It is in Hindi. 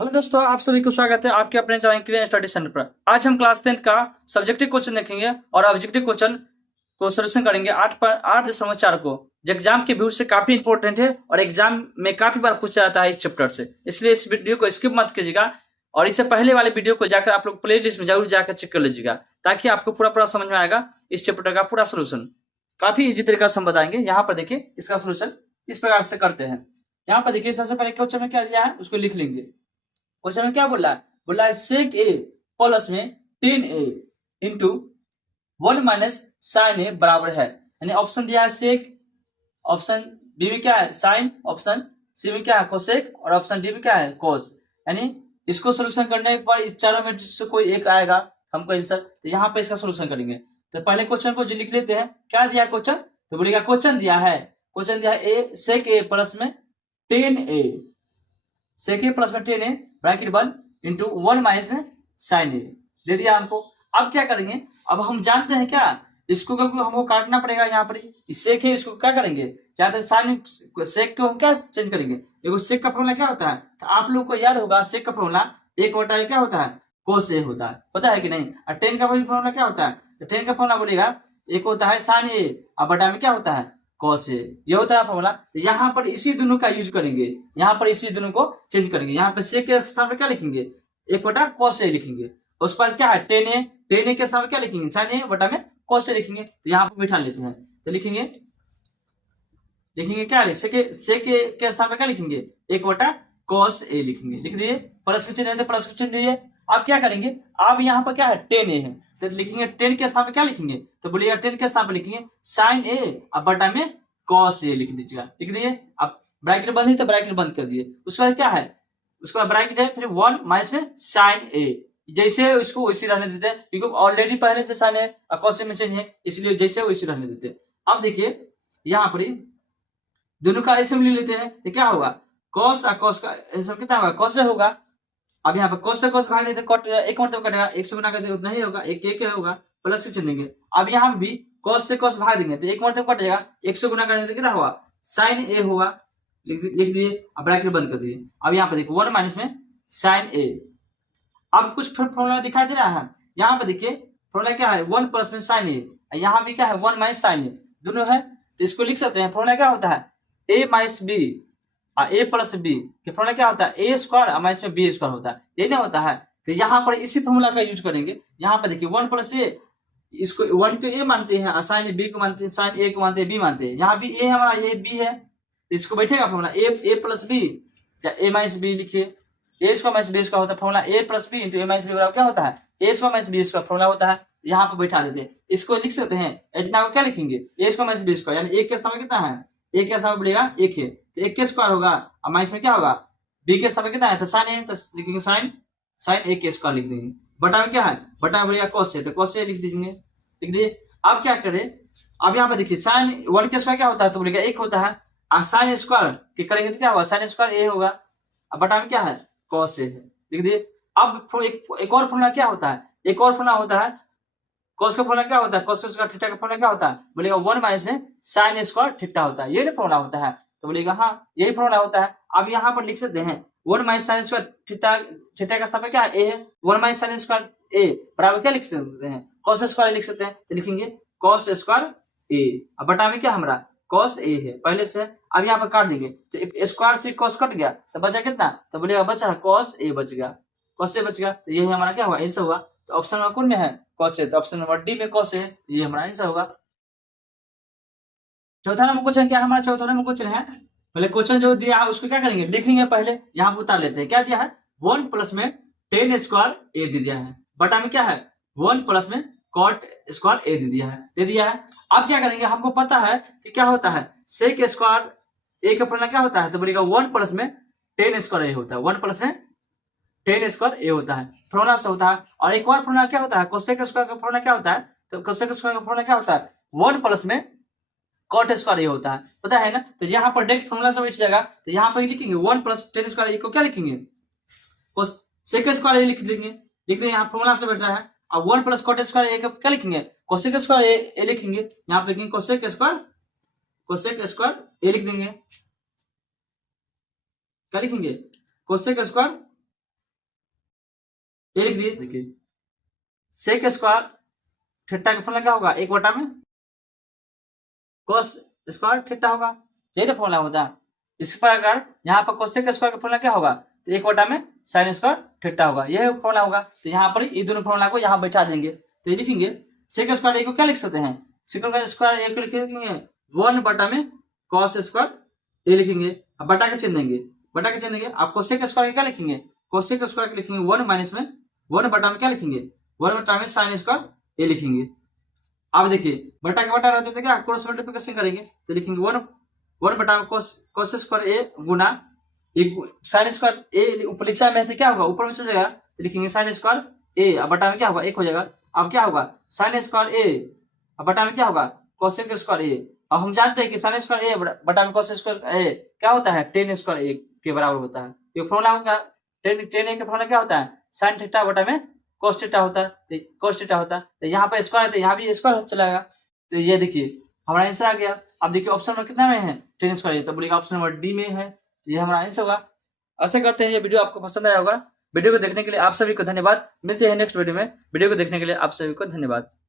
हेलो दोस्तों, आप सभी को स्वागत है आपके अपने चैनल क्लियर स्टडी सेंटर पर। आज हम क्लास 10th का सब्जेक्टिव क्वेश्चन देखेंगे और ऑब्जेक्टिव क्वेश्चन को सोल्यूशन करेंगे 8.4 को, जो एग्जाम के व्यू से काफी इंपॉर्टेंट है और एग्जाम में काफी बार पूछा जाता है इस चैप्टर से। इसलिए इस वीडियो को स्किप मत कीजिएगा और इससे पहले वाले वीडियो को जाकर आप लोग प्ले लिस्ट में जरूर जाकर चेक कर लीजिएगा, ताकि आपको पूरा पूरा समझ में आएगा इस चैप्टर का पूरा सोल्यूशन। काफी इजी तरीका से हम बताएंगे। यहाँ पर देखिए इसका सोल्यूशन इस प्रकार से करते हैं। यहाँ पर देखिए सबसे पहले क्वेश्चन में क्या दिया है उसको लिख लेंगे। क्वेश्चन में क्या बोला है सेक ए प्लस में 10a इंटू 1 माइनस साइन ए बराबर है। यानी ऑप्शन दिया है सेक, ऑप्शन बी में क्या है साइन, ऑप्शन सी में क्या है कोसेक और ऑप्शन डी में क्या है कोस। यानी इसको सोल्यूशन करने के बाद इस चारों में से कोई एक आएगा हमको आंसर, तो यहाँ पे इसका सोल्यूशन करेंगे। तो पहले क्वेश्चन को जो लिख लेते हैं, क्या दिया क्वेश्चन, तो बोलेगा क्वेश्चन दिया है ए सेक ए प्लस में 10a, सेक ए प्लस में 10a ब्रैकेट 1 इंटू 1 माइनस में साइन ए दे दिया हमको। अब क्या करेंगे, अब हम जानते हैं क्या इसको हमको काटना पड़ेगा। यहाँ पर सेक है, इसको क्या करेंगे चाहते साइन सेक को हम क्या चेंज करेंगे। देखो सेक का फॉर्मूला क्या होता है, तो आप लोग को याद होगा सेक का फॉर्मूला 1/a क्या होता है कोस ए होता है, पता है कि नहीं। और 10 का फॉर्मूला क्या होता है, तो 10 का फॉर्मूला बोलेगा एक होता है साइन ए और बटा में क्या होता है कॉस ए, ये होता है फॉर्मूला। यहाँ पर इसी दोनों का यूज करेंगे, यहाँ पर इसी दोनों को चेंज करेंगे। यहाँ पे सेक के स्थान पर क्या लिखेंगे एक बटा कॉस ए लिखेंगे। उसके बाद क्या है 10a के स्थान पर क्या लिखेंगे साइन ए बटा में कॉस ए लिखेंगे। तो यहाँ पर बिठा लेते हैं, तो लिखेंगे क्या सेक के स्थान पर क्या लिखेंगे एक बटा कॉस ए लिखेंगे। लिख दिए, प्लस के चिन्ह प्लस के चिन्ह दिए। अब क्या करेंगे, अब यहाँ पर क्या है 10a है, तो लिखेंगे 10 के स्थान पर क्या लिखेंगे, तो बोलिएगा 10 के स्थान पर लिखेंगे साइन ए अब बटा में कॉस ए लिख दीजिएगा। लिख दिए, अब ब्रैकेट बंद है तो ब्रैकेट बंद कर दिए। उसके बाद क्या है, उसके बाद ब्रैकेट है फिर 1 माइनस में साइन ए, जैसे उसको वैसे रहने देते हैं क्योंकि ऑलरेडी पहले से साइन है और कॉस में चेंज है, इसलिए जैसे वैसे रहने देते हैं। अब देखिए यहाँ पर दोनों का एल्सियम ले लेते हैं, तो क्या होगा कॉस और कॉस का एल्सियम कितना होगा कॉस होगा। अब यहाँ पर कॉस से कॉस भाग देते कट एक मतलब कटेगा, 1 से गुना कर देंगे उतना ही होगा, एक होगा प्लस के चिन्ह देंगे। अब यहाँ भी कॉस से कॉस भाग देंगे तो एक मतलब कट जाएगा, 1 से गुना कर देते कितना होगा साइन ए होगा। लिख दिए, अब ब्रैकेट बंद कर दिए। अब यहाँ पर देखो 1 माइनस में साइन ए। अब कुछ फॉर्मूला दिखाई दे रहा है, यहाँ पर देखिए फॉर्मूला क्या है 1 प्लस में साइन ए, यहाँ भी क्या है 1 माइनस साइन ए दोनों है, तो इसको लिख सकते हैं। फॉर्मूला क्या होता है ए माइनस बी ए प्लस बी के फॉर्मूला क्या होता है ए स्क्वायर माइनस में बी स्क्वायर होता है, ये नहीं होता है। तो यहाँ पर इसी फॉर्मूला का यूज करेंगे। यहाँ पर देखिए 1 प्लस ए, इसको 1 को ए मानते हैं, साइन बी को मानते हैं, साइन ए को मानते हैं, बी मानते हैं। यहाँ भी ए हमारा ये बी है, तो इसको बैठेगा फॉर्मूला ए प्लस बी या ए माइनस बी लिखिए। A square minus B square होता है formula A plus B into A minus B बराबर क्या होता है A square minus B square formula होता है। यहाँ पर बैठा देते हैं, इसको लिख सकते हैं इतना को क्या लिखेंगे ए स्क्वायर माइनस बी स्क्वायर, यानी एक के समय कितना है एक के समय बढ़ेगा एक है, तो एक के स्क्वायर होगा और माइनस में क्या होगा बी के समय कितना है तो साइन है, तो लिखेंगे साइन एक के स्क्वायर लिख देंगे। बटा में क्या है बटा में बढ़ेगा कॉस है, तो कॉस लिख दीजिए। लिख दिए, अब क्या करें, अब यहाँ पर देखिए साइन 1 के स्क्वायर क्या होता है तो बोलेगा 1 होता है, और साइन स्क्वायर के करेंगे तो क्या होगा साइन स्क्वायर ए होगा, अब बटा में क्या है कॉस ए है। लिख दिए। अब एक और फॉर्मूला क्या होता है, एक और फॉर्मूला होता है कॉस का फॉर्मूला क्या होता है, कॉस स्क्वायर थीटा का फॉर्मूला क्या होता है बोलेगा 1 माइनस में साइन स्क्वायर थीटा होता है, ये फॉर्मूला होता है। तो बोलेगा हाँ यही फॉर्मूला होता है। अब यहाँ पर लिख सकते हैं 1 माइनस साइन स्क्वायर थीटा का स्थान क्या है ए है, 1 माइनस साइन स्क्वायर ए बराबर क्या लिख सकते हैं कॉस स्क्वायर लिख सकते हैं, तो लिखेंगे कॉस स्क्वायर ए। अब बटा में क्या हमारा कॉस ए है पहले से। अब यहाँ पर काट देंगे तो एक स्क्वायर से कॉस कट गया तो बचा कितना, तो बोलेगा बचा कॉस ए बच गया, कॉस ए बच गया, तो यही हमारा क्या हुआ आंसर हुआ। तो ऑप्शन नंबर कौन में है कॉस ए, तो ऑप्शन नंबर डी में कॉस है, ये हमारा आंसर होगा। चौथा नंबर क्वेश्चन क्या है हमारा, चौथा नंबर क्वेश्चन है पहले क्वेश्चन जो दिया है उसको क्या करेंगे लिख लेंगे, पहले यहाँ पर उतार लेते हैं। क्या दिया है 1 प्लस में 10 स्क्वायर ए दे दिया है, बटा में क्या है 1 प्लस में कॉट स्क्वायर ए दे दिया है। अब क्या करेंगे, हमको पता है कि क्या होता है सेक स्क्वायर ए का फॉर्मूला क्या होता है, तो बोलेगा 1 प्लस में 10 स्क्वायर ए होता है, 1 प्लस में 10 स्क्वायर ए होता है फॉर्मूला से होता है। और एक और फॉर्मूला क्या होता है कोसेक स्क्वायर का फॉर्मूला क्या होता है, तो कोसेक स्क्वायर का फॉर्मूला क्या होता है 1 प्लस में कॉट स्क्वायर ए होता है, पता है ना। तो यहाँ पर डायरेक्ट फॉर्मूला से बैठ जाएगा, तो यहाँ पर लिखेंगे 1 प्लस 10 स्क्वायर ए को क्या लिखेंगे कोसेक स्क्वायर ए लिख देंगे। लिख देंगे यहाँ फॉर्मूला से बैठ रहा है। अब 1 प्लस कॉट स्क्वायर ए क्या लिखेंगे कोसेक स्क्वायर ए लिखेंगे, यहाँ पे लिखेंगे कोसेक स्क्वायर ए लिख देंगे, क्या लिखेंगे कोसेक स्क्वायर ये लिख दिए। देखिए सेक स्क्वायर थीटा का फॉर्मूला क्या होगा, 1/में कोस स्क्वायर थीटा होगा, यही तो फॉर्मूला होता है। इस प्रकार यहाँ पर कोसेक स्क्वायर का फॉर्मूला क्या होगा, तो 1/में साइन स्क्वायर थीटा होगा, यह फॉर्मूला होगा। तो यहाँ पर ये दोनों फॉर्मूला को यहाँ बैठा देंगे, तो ये लिखेंगे सेक स्क्वायर ए को क्या लिख सकते हैं, सेक स्क्वायर ए को लिखेंगे 1/में कॉस स्क्वायर ए लिखेंगे, अब बटा के चिन्ह देंगे, बटा के चिन्ह देंगे। आप कोसेक स्क्वायर क्या लिखेंगे, कोसेक स्क्वायर के लिखेंगे 1 माइनस में 1/में क्या लिखेंगे, 1/में साइन स्क्वायर ए लिखेंगे। अब देखिए बटा के बटा रहते थे क्या, क्रॉस मल्टीप्लिकेशन करेंगे तो लिखेंगे 1/में कोस स्क्वायर ए गुना साइन स्क्वायर ए, ऊपर नीचे में तो क्या होगा, ऊपर में चल जाएगा तो लिखेंगे साइन स्क्वायर ए, अब बटा में क्या होगा 1 हो जाएगा। अब क्या होगा साइन स्क्वायर ए, अब बटा में क्या होगा कोसेक स्क्वायर ए। अब हम जानते हैं कि साइन स्क्वायर ए बटा में कोसेक स्क्वायर ए क्या होता है, टेन स्क्वायर ए के बराबर होता है। ये फॉर्मूला होगा टेन ए का फॉर्मूला क्या होता है, साइन थीटा बटा में कोस थीटा होता है, कोस थीटा होता है। तो यहाँ पर स्क्वायर है तो यहाँ भी स्क्वायर चलेगा। तो ये देखिए हमारा आंसर आ गया। अब देखिए ऑप्शन नंबर कितना में है, टेन स्क्वायर, तो बोलिएगा ऑप्शन नंबर डी में है, ये हमारा आंसर होगा। आशा करते हैं ये वीडियो आपको पसंद आया होगा। वीडियो को देखने के लिए आप सभी को धन्यवाद। मिलते हैं नेक्स्ट वीडियो में। वीडियो को देखने के लिए आप सभी को धन्यवाद।